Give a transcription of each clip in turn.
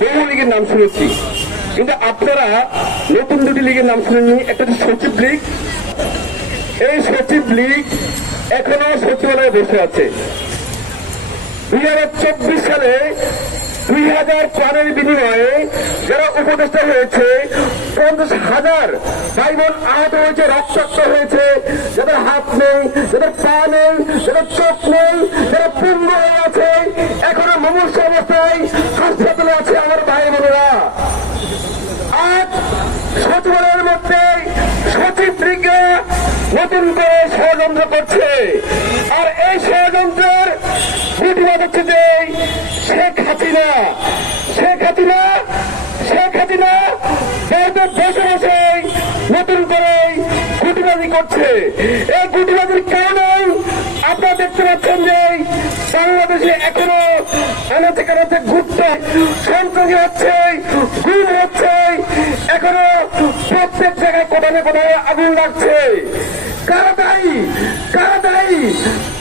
বহু লীগের নাম শুনেছি। কিন্তু আপনারা নতুন দুটি লীগের নাম শুনেননি, একটা সচিব লীগ। এই সচিব লীগ এখনও সচিবালয়ে বসে আছে। দুই হাজার চব্বিশ সালে দুই হাজার প্রাণের বিনিময়ে যারা উপদেষ্টা হয়েছে, পঞ্চাশ হাজার ভাই বোন আহত হয়েছে, রক্তাক্ত হয়েছে। যাদের হাত নেই, যাদের পা নেই, যাদের চোখ নেই, যারা পূর্ণ হয়ে আছে, এখনও মুমূর্ষ অবস্থায় হাসপাতালে আছে আমার ভাই বোনেরা আজ সচিবালয়ের মধ্যে সচিব লীগরা নতুন করে ষড়যন্ত্র করছে। আর এই ষড়যন্ত্রের প্রতিবাদ হচ্ছে যে শেখ হাসিনা। শেখ হাসিনা শেখ হাসিনা ভারতে বসে বসে নতুন করে গুটিবাজি করছে। এই গুটিবাজির কারণে আপনারা দেখতে পাচ্ছেন যে বাংলাদেশে এখনও আনাচে কানাচে ঘুরতে সন্ত্রাসী হচ্ছে, গুম হচ্ছে এখনও প্রত্যেক জায়গায় কোটানে কোটানে আগুন লাগছে। কারা দায়ী? কারা দায়ী?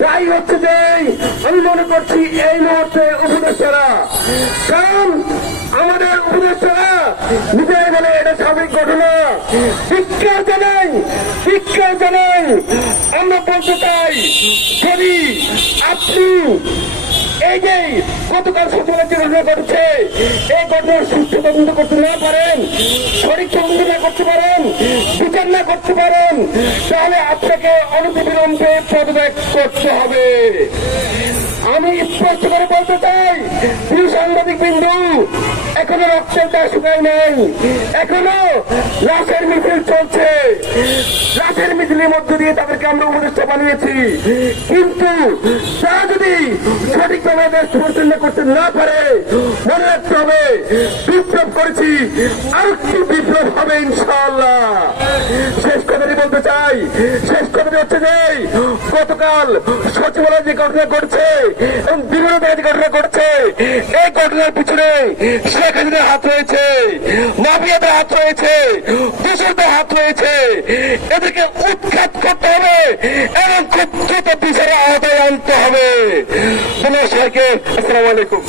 দায়ী হচ্ছে যে আমি মনে করছি এই মুহূর্তে উপদেষ্টারা। কারণ আমাদের উপদেষ্টারা নিজেই বলে এটা স্বাভাবিক ঘটনা। শিক্ষার জানাই শিক্ষার জানাই। আমরা বলতে চাই, যদি আপনি এই যে গতকাল সচিবালয় যে ঘটনা ঘটেছে এই ঘটনার সুষ্ঠু তদন্ত করতে না পারেন সঠিক তদন্ত না করতে পারেন, বিচার না করতে পারেন, তাহলে আপনাকে অনতিবিলম্বে পদত্যাগ করতে হবে। আমি স্পষ্ট করে বলতে চাই, প্রিয় সাংবাদিক বিন্দু, এখনও রক্তের শুকায় নাই, এখনও লাশের মিছিল চলছে। লাশের মিছিলের মধ্য দিয়ে তাদেরকে আমরা উপদেষ্টা বানিয়েছি। কিন্তু তারা যদি সঠিকভাবে দেশ পরিচালনা করতে না পারে, মনে রাখতে হবে, বিপ্লব করেছি আর কি বিপ্লব হবে ইনশাআল্লাহ। শেষ বলতে চাই, শেষ কথাটি হচ্ছে যে গতকাল সচিবালয় যে ঘটনা ঘটছে এবং বিভিন্ন জায়গায় যে ঘটনা ঘটছে, এই ঘটনার পিছনে শেখ হাসিনার হাত রয়েছে, মাফিয়াদের হাত রয়েছে দূষণদের হাত রয়েছে। এদেরকে উৎখাত করতে হবে এবং খুব দ্রুত বিচারে আওতায় আনতে হবে। আসসালামু আলাইকুম।